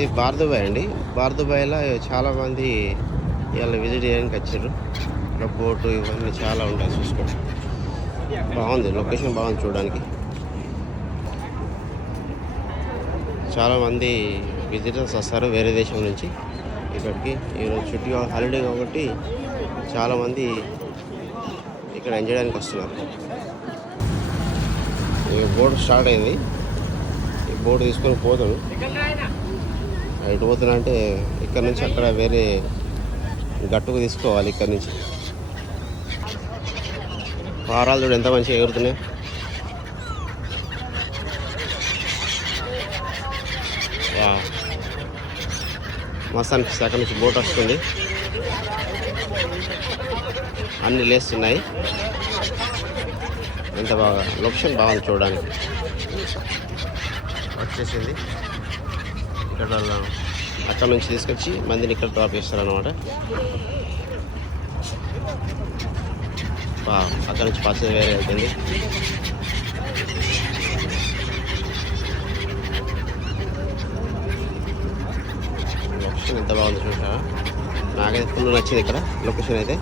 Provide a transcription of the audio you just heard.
ఇది బార్దుబాయ్ అండి. బార్దుబాయ్‌లో చాలామంది ఇవాళ విజిట్ చేయడానికి వచ్చారు. ఇక్కడ బోటు ఇవన్నీ చాలా ఉంటాయి చూసుకోండి. బాగుంది, లొకేషన్ బాగుంది చూడడానికి. చాలామంది విజిటర్స్ వస్తారు వేరే దేశం నుంచి ఇక్కడికి. ఈరోజు చుట్టూ హాలిడే కాబట్టి చాలామంది ఇక్కడ ఎంజాయ్ చేయడానికి వస్తున్నారు. ఈ బోట్ స్టార్ట్ అయింది. ఈ బోట్ తీసుకొని పోతాడు. ఎటు పోతున్నా అంటే ఇక్కడ నుంచి అక్కడ వేరే గట్టుకు తీసుకోవాలి. ఇక్కడ నుంచి పారాలు చూడు ఎంత మంచిగా ఎగురుతున్నాయి. మస్తు అనిపిస్తుంది. అక్కడ నుంచి బోట్ వస్తుంది, అన్నీ లేస్తున్నాయి. ఎంత బాగా లొకేషన్ బాగుంది చూడడానికి. వచ్చేసింది ఇక్కడ. అక్కడ నుంచి తీసుకొచ్చి మందిని ఇక్కడ డ్రాప్ చేస్తారనమాట. అక్కడ నుంచి పచ్చ వేరే వెళ్తుంది. లొకేషన్ ఎంత బాగుంది చూసారా. నాకైతే ఫుల్ నచ్చింది ఇక్కడ లొకేషన్ అయితే.